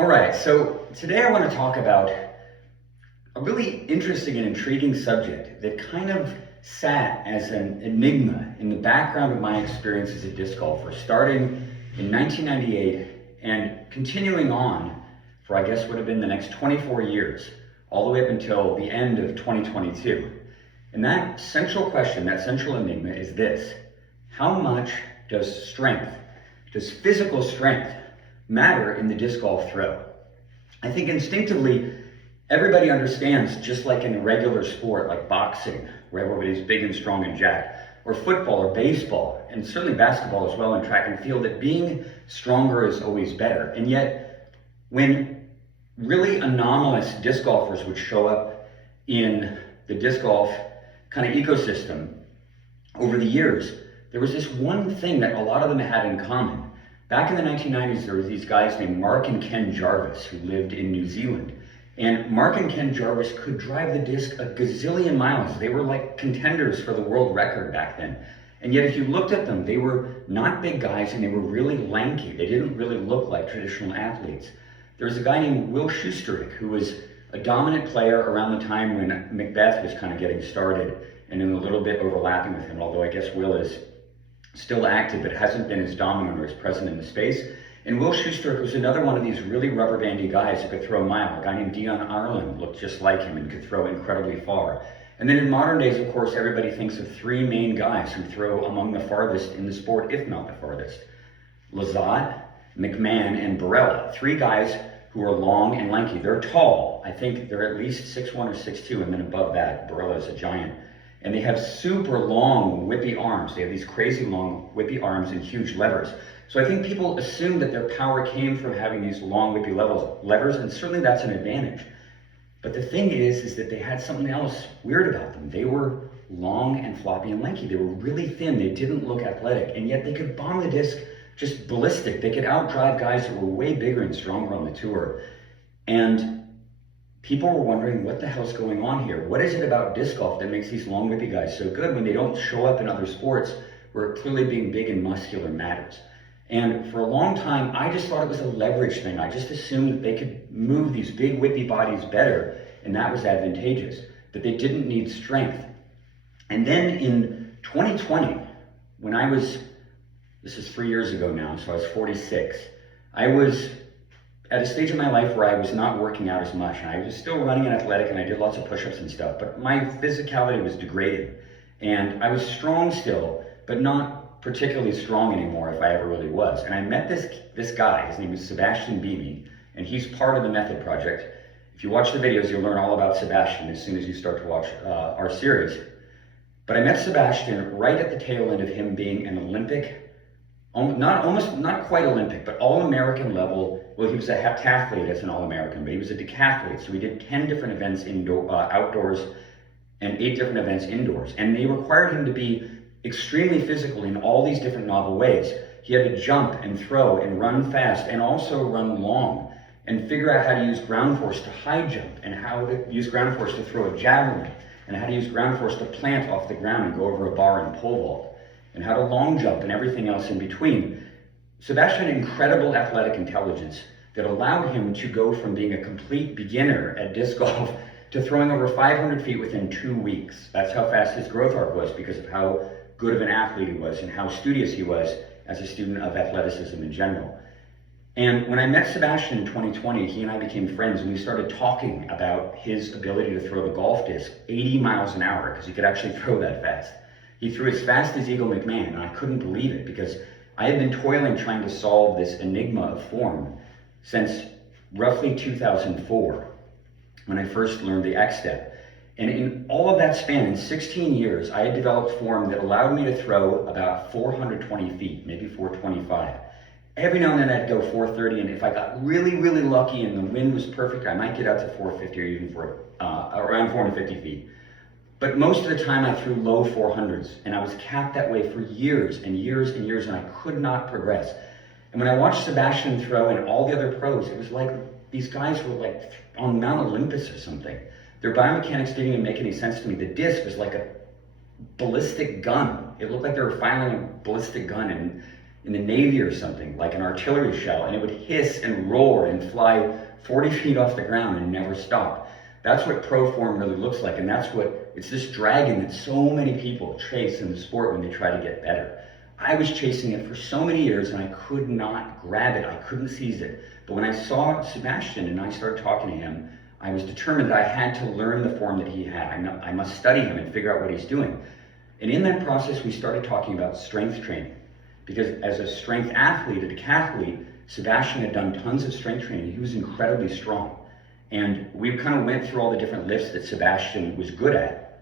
All right, so today I want to talk about a really interesting and intriguing subject that kind of sat as an enigma in the background of my experience as a disc golfer, starting in 1998 and continuing on for I guess would have been the next 24 years, all the way up until the end of 2022. And that central question, that central enigma is this: how much does strength, does physical strength, matter in the disc golf throw? I think instinctively, everybody understands, just like in a regular sport like boxing, where everybody's big and strong and jacked, or football or baseball, and certainly basketball as well, and track and field, that being stronger is always better. And yet, when really anomalous disc golfers would show up in the disc golf kind of ecosystem over the years, there was this one thing that a lot of them had in common. Back in the 1990s, there were these guys named Mark and Ken Jarvis who lived in New Zealand. And Mark and Ken Jarvis could drive the disc a gazillion miles. They were like contenders for the world record back then. And yet if you looked at them, they were not big guys and they were really lanky. They didn't really look like traditional athletes. There was a guy named Will Schusterick who was a dominant player around the time when Macbeth was kind of getting started, and then a little bit overlapping with him, although I guess Will is still active but hasn't been as dominant or as present in the space. And Will Schusterick was another one of these really rubber bandy guys who could throw a mile. A guy named Dion Ireland looked just like him and could throw incredibly far. And then in modern days, of course, everybody thinks of three main guys who throw among the farthest in the sport, if not the farthest: Lazat, McMahon, and Barella. Three guys who are long and lanky. They're tall. I think they're at least 6'1" or 6'2", and then above that, Barella is a giant. And they have super long, whippy arms. They have these crazy long, whippy arms and huge levers. So I think people assume that their power came from having these long, whippy levers, and certainly that's an advantage. But the thing is that they had something else weird about them. They were long and floppy and lanky. They were really thin. They didn't look athletic, and yet they could bomb the disc just ballistic. They could outdrive guys that were way bigger and stronger on the tour. And people were wondering, what the hell's going on here? What is it about disc golf that makes these long, whippy guys so good when they don't show up in other sports where clearly being big and muscular matters? And for a long time, I just thought it was a leverage thing. I just assumed that they could move these big, whippy bodies better, and that was advantageous, that they didn't need strength. And then in 2020, when I was, this is 3 years ago now, so I was 46, I was at a stage in my life where I was not working out as much, and I was still running and athletic, and I did lots of push-ups and stuff, but my physicality was degraded. And I was strong still, but not particularly strong anymore, if I ever really was. And I met this guy. His name is Sebastian Beamy, and he's part of the Method Project. If you watch the videos, you'll learn all about Sebastian as soon as you start to watch our series. But I met Sebastian right at the tail end of him being an Olympic, not quite Olympic, but All-American level. Well, he was a heptathlete as an All-American, but he was a decathlete. So he did 10 different events outdoors and 8 different events indoors. And they required him to be extremely physical in all these different novel ways. He had to jump and throw and run fast and also run long and figure out how to use ground force to high jump and how to use ground force to throw a javelin and how to use ground force to plant off the ground and go over a bar and pole vault, and how to long jump and everything else in between. Sebastian had incredible athletic intelligence that allowed him to go from being a complete beginner at disc golf to throwing over 500 feet within 2 weeks. That's how fast his growth arc was, because of how good of an athlete he was and how studious he was as a student of athleticism in general. And when I met Sebastian in 2020, he and I became friends, and we started talking about his ability to throw the golf disc 80 miles an hour, because he could actually throw that fast. He threw as fast as Eagle McMahon, and I couldn't believe it, because I had been toiling trying to solve this enigma of form since roughly 2004, when I first learned the X step. And in all of that span, in 16 years, I had developed form that allowed me to throw about 420 feet, maybe 425. Every now and then I'd go 430, and if I got really, really lucky and the wind was perfect, I might get out to 450 or even around 450 feet. But most of the time I threw low 400s, and I was capped that way for years and years and years, and I could not progress. And when I watched Sebastian throw and all the other pros, it was like these guys were like on Mount Olympus or something. Their biomechanics didn't even make any sense to me. The disc was like a ballistic gun. It looked like they were firing a ballistic gun, and in the Navy or something, like an artillery shell, and it would hiss and roar and fly 40 feet off the ground and never stop. That's what pro form really looks like, and it's this dragon that so many people chase in the sport when they try to get better. I was chasing it for so many years and I could not grab it, I couldn't seize it. But when I saw Sebastian and I started talking to him, I was determined that I had to learn the form that he had. I must study him and figure out what he's doing. And in that process, we started talking about strength training. Because as a strength athlete, a decathlete, Sebastian had done tons of strength training. He was incredibly strong. And we kind of went through all the different lifts that Sebastian was good at.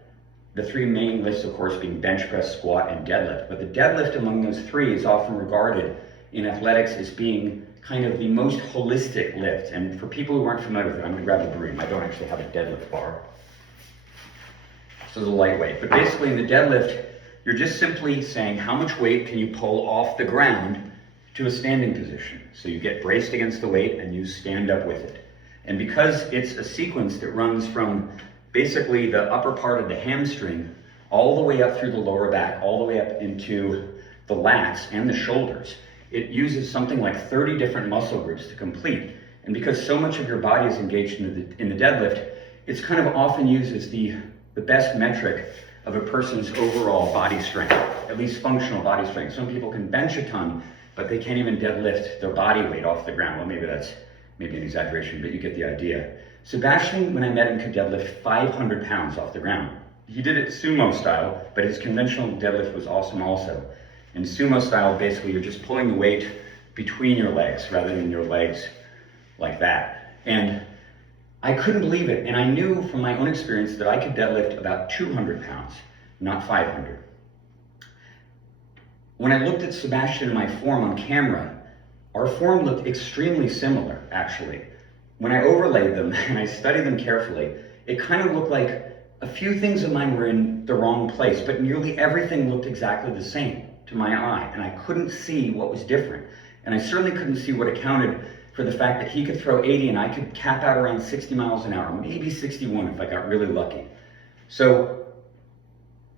The three main lifts, of course, being bench press, squat, and deadlift. But the deadlift among those three is often regarded in athletics as being kind of the most holistic lift. And for people who aren't familiar with it, I'm going to grab a broom. I don't actually have a deadlift bar. So it's a lightweight. But basically in the deadlift, you're just simply saying how much weight can you pull off the ground to a standing position. So you get braced against the weight and you stand up with it. And because it's a sequence that runs from basically the upper part of the hamstring all the way up through the lower back, all the way up into the lats and the shoulders, it uses something like 30 different muscle groups to complete. And because so much of your body is engaged in the deadlift, it's kind of often used as the best metric of a person's overall body strength, at least functional body strength. Some people can bench a ton, but they can't even deadlift their body weight off the ground. Well, maybe that's an exaggeration, but you get the idea. Sebastian, when I met him, could deadlift 500 pounds off the ground. He did it sumo style, but his conventional deadlift was awesome also. In sumo style, basically, you're just pulling the weight between your legs rather than your legs like that. And I couldn't believe it. And I knew from my own experience that I could deadlift about 200 pounds, not 500. When I looked at Sebastian and my form on camera, our form looked extremely similar, actually. When I overlaid them and I studied them carefully, it kind of looked like a few things of mine were in the wrong place, but nearly everything looked exactly the same to my eye, and I couldn't see what was different. And I certainly couldn't see what accounted for the fact that he could throw 80 and I could cap out around 60 miles an hour, maybe 61 if I got really lucky. So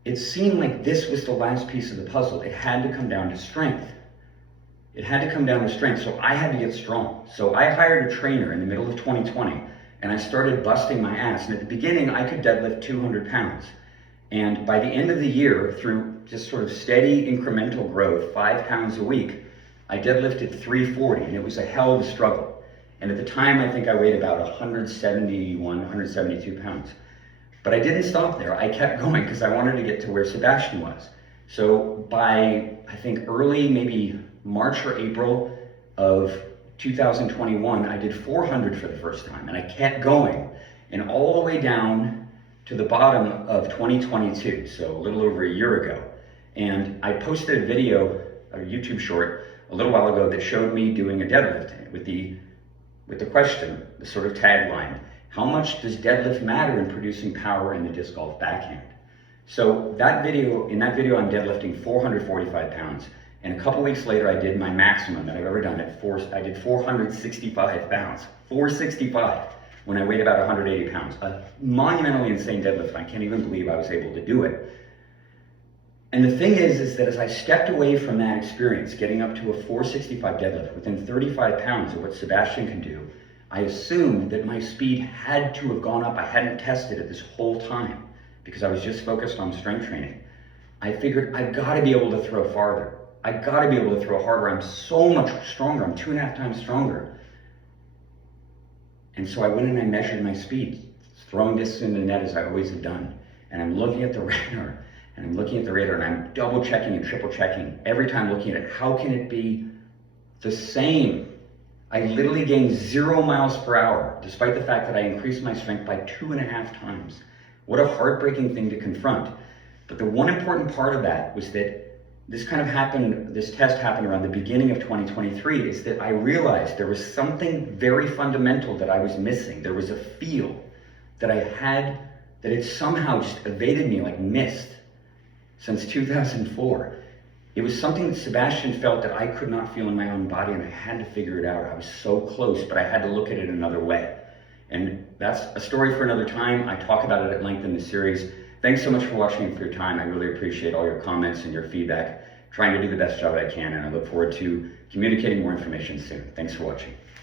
it seemed like this was the last piece of the puzzle. It had to come down to strength. It had to come down to strength, so I had to get strong. So I hired a trainer in the middle of 2020, and I started busting my ass. And at the beginning, I could deadlift 200 pounds. And by the end of the year, through just sort of steady incremental growth, 5 pounds a week, I deadlifted 340, and it was a hell of a struggle. And at the time, I think I weighed about 171, 172 pounds. But I didn't stop there. I kept going because I wanted to get to where Sebastian was. So by, I think, early, maybe March or April of 2021, I did 400 for the first time, and I kept going, and all the way down to the bottom of 2022, so a little over a year ago. And I posted a video, a YouTube short, a little while ago that showed me doing a deadlift with the question, the sort of tagline, how much does deadlift matter in producing power in the disc golf backhand? So in that video, I'm deadlifting 445 pounds. And a couple weeks later, I did my maximum that I've ever done I did 465 pounds, 465, when I weighed about 180 pounds. A monumentally insane deadlift. I can't even believe I was able to do it. And the thing is that as I stepped away from that experience, getting up to a 465 deadlift within 35 pounds of what Sebastian can do, I assumed that my speed had to have gone up. I hadn't tested it this whole time because I was just focused on strength training. I figured I've got to be able to throw farther. I've got to be able to throw harder. I'm so much stronger. I'm 2.5 times stronger. And so I went and I measured my speed, throwing discs in the net as I always have done. And I'm looking at the radar, and I'm double checking and triple checking every time, looking at it. How can it be the same? I literally gained 0 miles per hour, despite the fact that I increased my strength by 2.5 times. What a heartbreaking thing to confront. But the one important part of that was that this test happened around the beginning of 2023, is that I realized there was something very fundamental that I was missing. There was a feel that I had that had somehow just evaded me like mist since 2004. It was something that Sebastian felt that I could not feel in my own body, and I had to figure it out. I was so close, but I had to look at it another way. And that's a story for another time. I talk about it at length in the series. Thanks so much for watching and for your time. I really appreciate all your comments and your feedback. trying to do the best job I can, and I look forward to communicating more information soon. Thanks for watching.